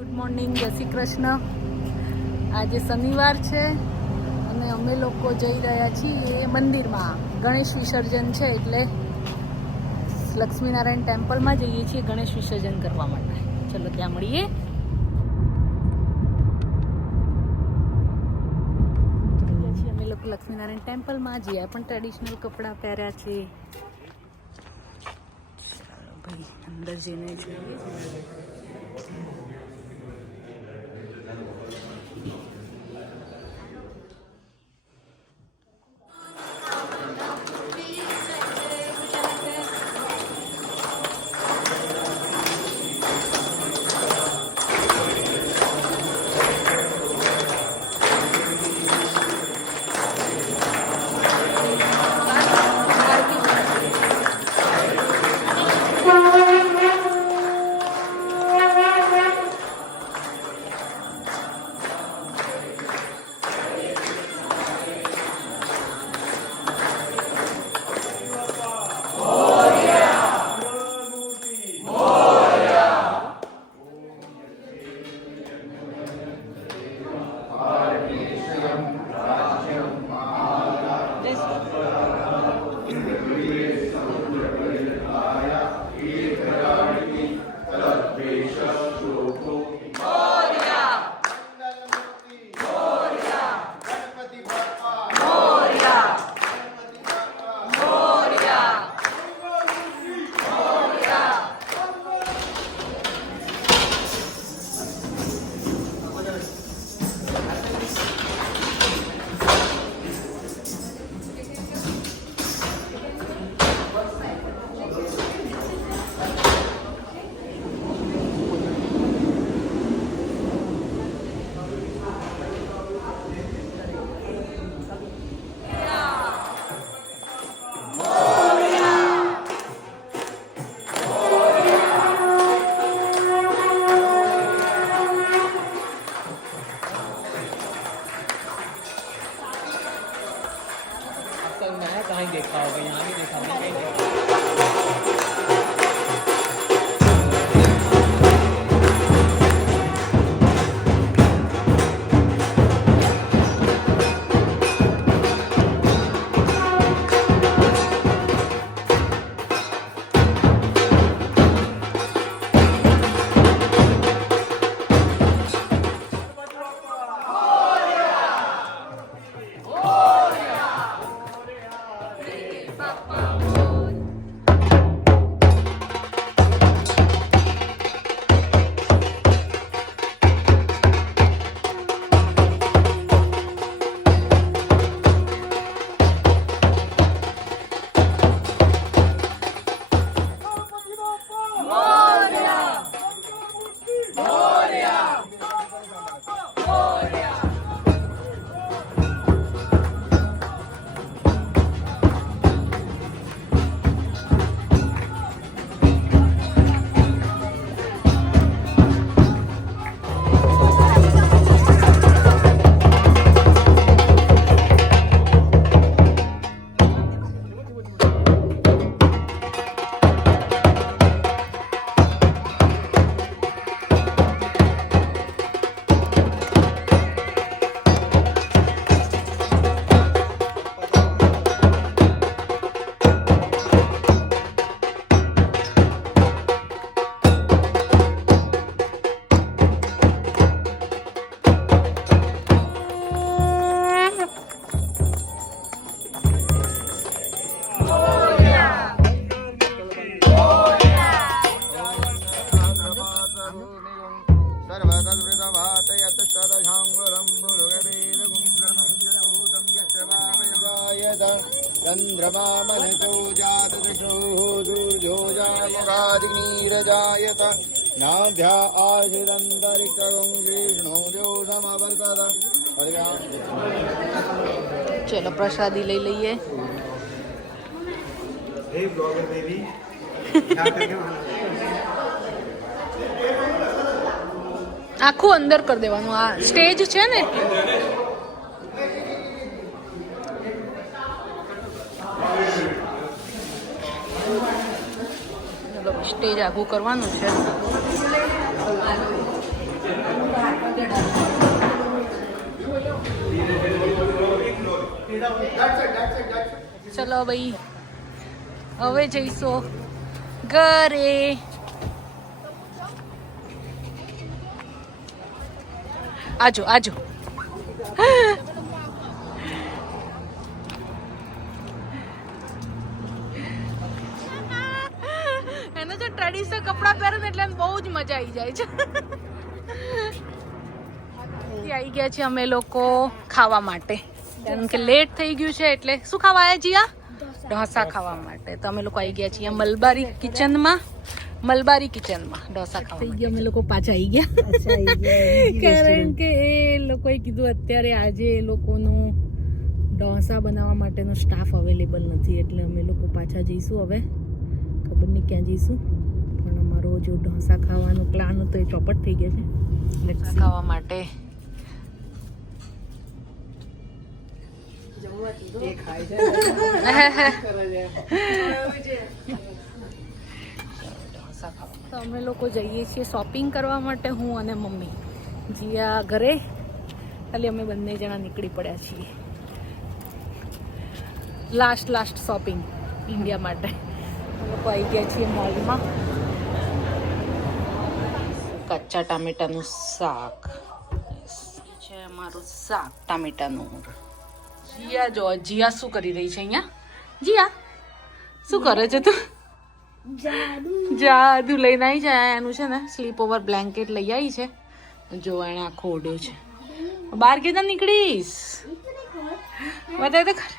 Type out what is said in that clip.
Good morning, જય શ્રી કૃષ્ણ. આજે શનિવાર છે અને અમે લોકો જઈ રહ્યા છીએ મંદિરમાં. ગણેશ વિસર્જન છે એટલે લક્ષ્મીનારાયણ ટેમ્પલમાં જઈએ છીએ ગણેશ વિસર્જન કરવા માટે. ચલો ત્યાં મળીએ. અમે લોકો લક્ષ્મીનારાયણ ટેમ્પલમાં જઈએ પણ ટ્રેડિશનલ કપડાં પહેર્યા છે. ચાલો ભાઈ અંદર જઈને જોઈએ. कहीं देखा होगा, यहाँ भी देखा होगा, कहीं देखा। चंद्रमामनिशोजातदशोः नाभ्या आशिरन्तरिक्षगुं श्रीष्णो देव समवर्तत. ચલો પ્રસાદી લઈ લઈએ. આખું અંદર કરી દેવાનું. આ સ્ટેજ છે ને સ્ટેજ આખું કરવાનું છે. ચલો ભાઈ હવે જઈશું ઘરે. આજો આજો. એને જો ટ્રેડિશનલ કપડાં પહેરે ને એટલે બહુ જ મજા આવી જાય છે. આવી ગયા છે અમે લોકો ખાવા માટે, કારણ કે લેટ થઈ ગયું છે. એટલે શું ખાવા આવ્યા જીયા? ઢોસા ખાવા માટે. તો અમે લોકો આવી ગયા છીએ મલબારી કિચનમાં. ઢોસા ખાવા થઈ ગયા અમે લોકો પાછા આવી ગયા, કારણ કે એ લોકોએ કીધું અત્યારે આજે એ લોકોનું ઢોસા બનાવવા માટેનો સ્ટાફ અવેલેબલ નથી, એટલે અમે લોકો પાછા જઈશું. હવે ખબર નહીં ક્યાં જઈશું, પણ અમારો જો ઢોસા ખાવાનો પ્લાન હતો એ ચોપટ થઈ ગયા છે. એટલે ખાવા માટે તો અમે લોકો જઈએ છીએ શોપિંગ કરવા માટે, હું અને મમ્મી. જીયા ઘરે, ખાલી અમે બંને જણા નીકળી પડ્યા છીએ લાસ્ટ શોપિંગ ઇન્ડિયા માટે. અમે લોકો આવી ગયા છીએ મોલમાં. કચ્ચા ટામેટાનું શાક છે અમારું શાક ટામેટાનું. જીયા જો, જીયા શું કરી રહી છે અહીંયા? જીયા શું કરે છે તું? જાદુ લઈને આવી જાય. એનું છે ને સ્લીપ ઓવર બ્લેન્કેટ લઈ આવી છે. જો એને આખો ઓઢ્યો છે. બહાર કેતા નીકળીશ બતાય તો ખરી.